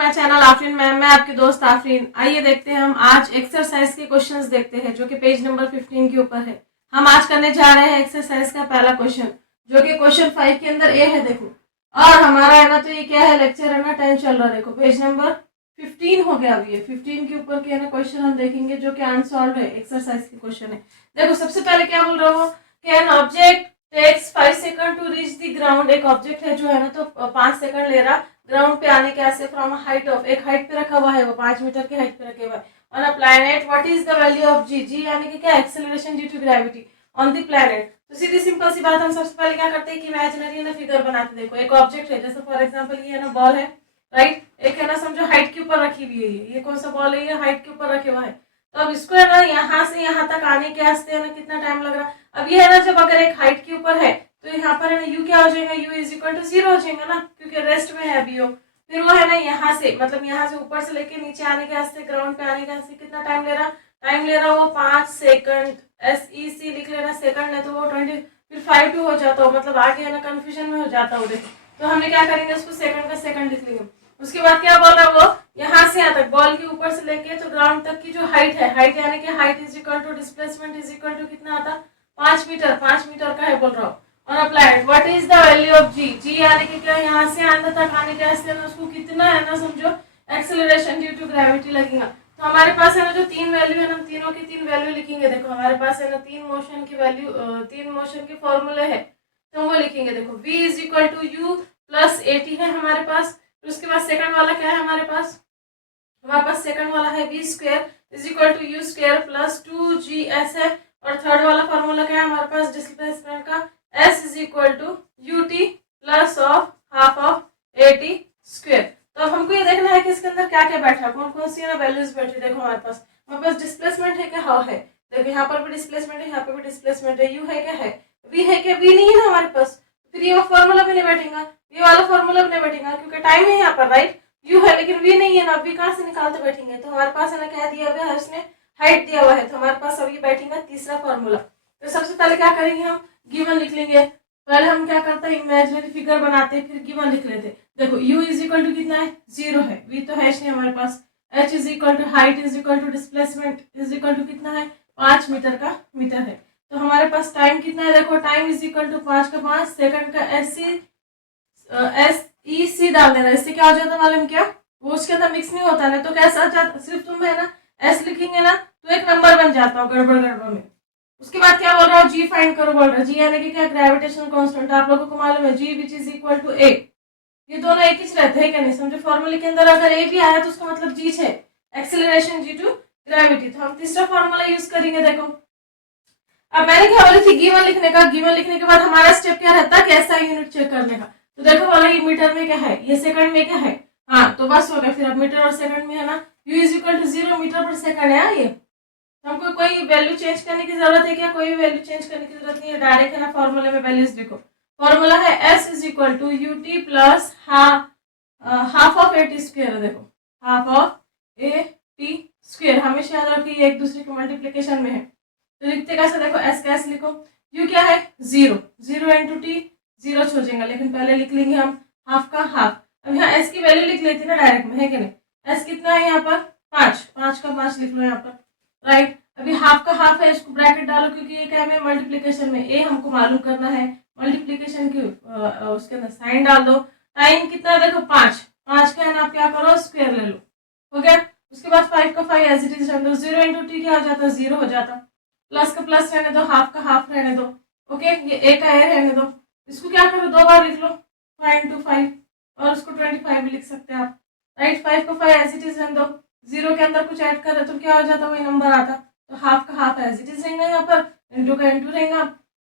My channel Afreen ma'am. मैं आपकी दोस्त आफरीन। आइए देखते हैं हम आज एक्सरसाइज के क्वेश्चंस देखते हैं जो कि पेज नंबर 15 के ऊपर है। हम आज करने जा रहे हैं एक्सरसाइज का पहला क्वेश्चन जो कि क्वेश्चन 5 के अंदर ए है। देखो और हमारा है ना, तो ये क्या है, लेक्चर है ना, टाइम चल रहा है। देखो पेज नंबर 15 हो गया। अभी ये 15 के ऊपर के ना क्वेश्चन हम देखेंगे जो कि अनसॉल्व है, एक्सरसाइज के क्वेश्चन है। देखो सबसे पहले क्या बोल रहा हूँ कि an object takes 5 second to reach the ground. एक ऑब्जेक्ट है जो है ना, तो 5 सेकंड ले रहा ग्राउंड पे आने के ऐसे फ्रॉम हाइट ऑफ, एक हाइट पे रखा हुआ है, वो 5 मीटर की हाइट पे रखे हुआ है। On a planet what is the value of G. G यानी कि क्या, acceleration due to gravity on the planet. तो सीधी सिंपल सी बात, हम सबसे पहले क्या करते हैं कि इमेजिनरी ना फिगर बनाते। देखो एक ऑब्जेक्ट है, जैसे फॉर एग्जांपल ये है ना बॉल है, राइट। एक है ना समझो हाइट के ऊपर रखी हुई है, ये कौन सा बॉल है, ये हाइट के ऊपर रखे हुआ है। तो अब इसको है ना यहाँ से यहाँ तक आने के वास्ते है ना कितना टाइम लग रहा है। अब ये है ना, जब अगर एक हाइट के ऊपर है तो यहाँ पर है ना यू क्या हो जाएगा, यू इज इक्वल टू 0 हो जाएगा ना, क्योंकि रेस्ट में है अभी वो। फिर वो है ना यहाँ से, मतलब यहाँ से ऊपर से लेके नीचे आने के वास्ते, ग्राउंड पे आने के वास्ते कितना टाइम ले रहा, वो 5 सेकंड। SEC लिख लेना, सेकंड है तो वो 20, फिर 5 2 हो जाता हो, मतलब आगे है ना कंफ्यूजन में हो जाता हो। तो हमने क्या करेंगे, उसको सेकंड का सेकंड लिख लेंगे। उसके बाद क्या बोल रहा है वो, यहाँ से यहाँ तक बॉल के ऊपर से लेके तो ग्राउंड तक की जो हाइट है, हाइट यानी कि height is equal to displacement is equal to कितना आता, 5 मीटर। 5 मीटर का है बोल रहा हूँ। और applied what is the value of G. G यानी कि क्या, यहाँ से अंदर तक आने के वास्ते ना उसको कितना है ना समझो एक्सेलरेशन ड्यू टू ग्रेविटी लगेगा। तो हमारे पास है ना जो 3 वैल्यू है ना, तीनों की 3 वैल्यू लिखेंगे। देखो हमारे पास है ना 3 मोशन की वैल्यू, 3 मोशन के फॉर्मूले है, तो वो लिखेंगे। देखो v is equal to u plus 80 है हमारे पास। उसके बाद सेकंड वाला क्या है हमारे पास, सेकंड वाला है v square is equal to u square plus 2gs है। और थर्ड वाला फॉर्मूला क्या है हमारे पास डिस्प्लेसमेंट का, s is equal to ut plus of half of 80 square. तो अब हमको ये देखना है कि इसके अंदर क्या क्या बैठा, कौन कौन सी ना वैल्यूज बैठी। देखो हमारे पास डिस्प्लेसमेंट है क्या, हाँ है। देखो यहाँ पर भी डिस्प्लेसमेंट है, यहाँ पर भी डिस्प्लेसमेंट है। u है क्या, है। v है क्या, v नहीं है ना हमारे पास, फिर ये फॉर्मूला भी नहीं बैठेगा, ये वाला फॉर्मूला भी नहीं बैठेगा, क्योंकि टाइम है यहाँ पर, राइट। u है लेकिन v नहीं है ना, v कहाँ से निकालते बैठेंगे। तो हमारे पास है ना क्या दिया हुआ है, उसने हाइट दिया हुआ है, तो हमारे पास अब ये बैठेगा तीसरा फॉर्मूला। तो सबसे पहले क्या करेंगे, हम गिवन लिख लेंगे। पहले हम क्या करते हैं, इमेजिनरी फिगर बनाते हैं, फिर गिवन लिख लेते हैं। देखो u इज इक्वल टू कितना है, 0 है, v तो है नहीं हमारे पास। h is equal to height is equal to displacement is equal to कितना है, 5 मीटर का मीटर है। तो हमारे पास टाइम कितना है, देखो टाइम इज इक्वल टू 5 का 5 सेकंड का SEC डाल देना। इससे क्या हो जाता है मालूम क्या, वो उसके अंदर मिक्स नहीं होता ना, तो कैसा जाता, सिर्फ तुम है ना S लिखेंगे ना तो एक नंबर बन जाता हो गड़बड़ गड़बड़ में। उसके बाद क्या बोल रहा हूँ, जी फाइंड करो बोल रहा है। जी यानी कि क्या, ग्रेविटेशनल कांस्टेंट। आप लोगों को मालूम है जी विच इज इक्वल टू ए। ये दोनों एक ही रहते हैं क्या, नहीं समझो। फॉर्मूले के अंदर अगर ए भी आया तो उसका मतलब जी है, एक्सेलरेशन ड्यू टू ग्रेविटी। तो हम तीसरा फॉर्मूला यूज करेंगे। देखो अब मैंने क्या बोली थी, गिवन लिखने का। गिवन लिखने के बाद हमारा स्टेप क्या रहता है, कैसा यूनिट चेक करने का। तो देखो वाला ये मीटर में क्या है, ये सेकंड में क्या है, हाँ तो बस हो गया। फिर अब मीटर और सेकंड में है ना, u is equal to 0 metre per second है ये। तो हमको कोई वैल्यू चेंज करने की जरूरत है क्या, कोई भी वैल्यू चेंज करने की जरूरत नहीं है, डायरेक्ट है ना फॉर्मूले में वैल्यूज लिखो। फॉर्मूला है s is equal to ut plus half of 80 square. देखो हाफ ऑफ 80 स्क्वायर, हमेशा याद रखिए ये एक दूसरे के मल्टीप्लीकेशन में है। तो लिखते कैसे, देखो s का s लिखो, u क्या है 0, 0 इंटू टी 0 हो जाएगा, लेकिन पहले लिख लेंगे हम हाफ का हाफ। अब यहाँ s की वैल्यू लिख लेते ना डायरेक्ट में, है कि नहीं। s कितना है यहाँ पर 5, 5 का 5 लिख लो यहाँ पर, राइट। अभी हाफ का हाफ है, इसको ब्रैकेट डालो क्योंकि ये क्या है मल्टीप्लीकेशन में, ए हमको मालूम करना है मल्टीप्लीकेशन की, उसके अंदर साइन डाल दो। टाइम कितना है देखो 5, 5 का है ना, आप क्या करो स्क्वायर ले लो, हो गया। उसके बाद 5 का 5 एज इट इज रख दो, 0 इंटू टी क्या हो जाता है 0 हो जाता, प्लस का प्लस रहने दो, हाफ का हाफ रहने दो, ओके। ये ए का ए रहने दो, इसको क्या करो 2 बार लिख लो 5 इंटू 5, और उसको 25 भी लिख सकते हैं आप, राइट। 5 का 5 एज इट इज रहने दो, 0 के अंदर कुछ ऐड कर रहे तो क्या हो जाता, वही नंबर आता। तो हाफ का हाफ एज इट इज रहेगा यहाँ पर, इंटू का इंटू रहेगा,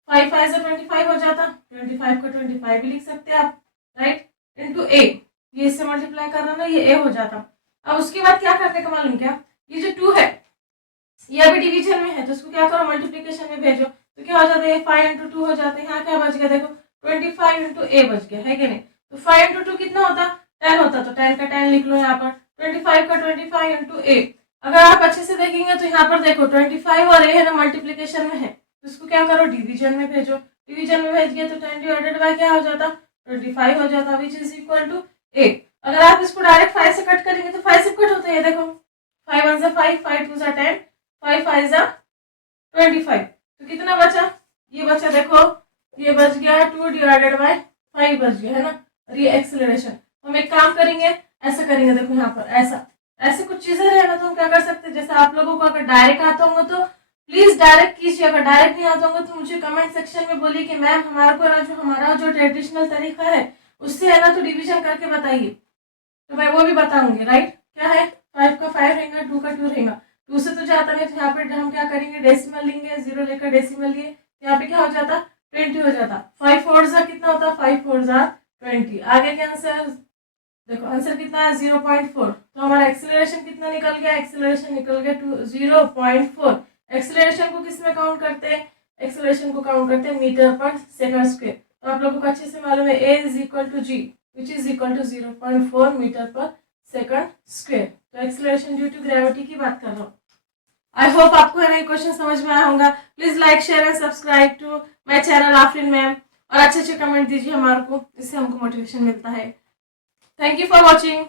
5 5 से 25 हो जाता, 25 का 25 भी लिख सकते हैं आप, राइट। इंटू ए, ये इससे मल्टीप्लाई कर रहा ना, ये ए हो जाता। अब उसके बाद क्या करने का मालूम क्या, ये जो 2 है ये अभी डिवीजन में है, तो इसको क्या करो मल्टीप्लिकेशन में भेजो, तो क्या हो जाता है 5 इंटू 2 हो जाते हैं। यहाँ क्या बच गया देखो 25 इंटू ए बच गया, है कि नहीं। तो 5 इंटू 2 कितना होता, 10 होता, तो 10 का 10 लिख लो यहाँ पर, 25 का 25 इंटू ए। अगर आप अच्छे से देखेंगे तो यहाँ पर देखो 25 और ए है ना मल्टीप्लिकेशन में है, तो इसको क्या करो डिवीजन में भेजो। डिवीजन में भेज गया तो 10 डिवाइडेड बाय क्या हो जाता 25 हो जाता, विच इज इक्वल टू ए। अगर आप इसको डायरेक्ट 5 से कट करेंगे तो 5 से कट होते हैं, देखो 5 1 जा 5, 5 2 जा 10, 5 5 जा 25। तो कितना बचा, ये बचा देखो, ये बच गया 2 डिवाइडेड बाय 5 बच गया है ना। और ये एक्सेलरेशन, हम एक काम करेंगे, ऐसा करेंगे, देखो यहाँ पर ऐसा, ऐसे कुछ चीजें है ना, तो हम क्या कर सकते हैं, जैसे आप लोगों को अगर डायरेक्ट आता होगा तो प्लीज डायरेक्ट कीजिए, अगर डायरेक्ट नहीं आता होगा तो मुझे कमेंट सेक्शन में बोलिए कि मैम हमारा जो ट्रेडिशनल तरीका है उससे है ना तो डिवीजन करके बताइए, तो मैं वो भी बताऊंगी, राइट। क्या है, 5 का 5 रहेगा, 2 का 2 रहेगा, 2 से तो जाता नहीं, तो यहाँ पे हम क्या करेंगे, डेसिमल लेंगे, 0 लेकर डेसिमल लिए, यहाँ पे क्या हो जाता, 20 हो जाता। 5 4 जा कितना होता, 5 4 जा 20। आगे के आंसर देखो, आंसर कितना है 0.4। तो हमारा एक्सेलरेशन कितना निकल गया, एक्सेलरेशन निकल गया 0.4। एक्सेलरेशन को किस में काउंट करते हैं, एक्सेलरेशन को काउंट करते हैं मीटर पर सेकंड स्क्वायर। तो आप लोगों को अच्छे से मालूम है A is equal to G which is equal to 0.4 metre per second square. तो एक्सेलरेशन ड्यू टू ग्रेविटी की बात कर रहा हूँ। आई होप आपको है ना क्वेश्चन समझ में आया होगा। Please like share and subscribe to my channel Afreen ma'am, और अच्छे अच्छे कमेंट दीजिए हमारे को, इससे हमको मोटिवेशन मिलता है। Thank you for watching.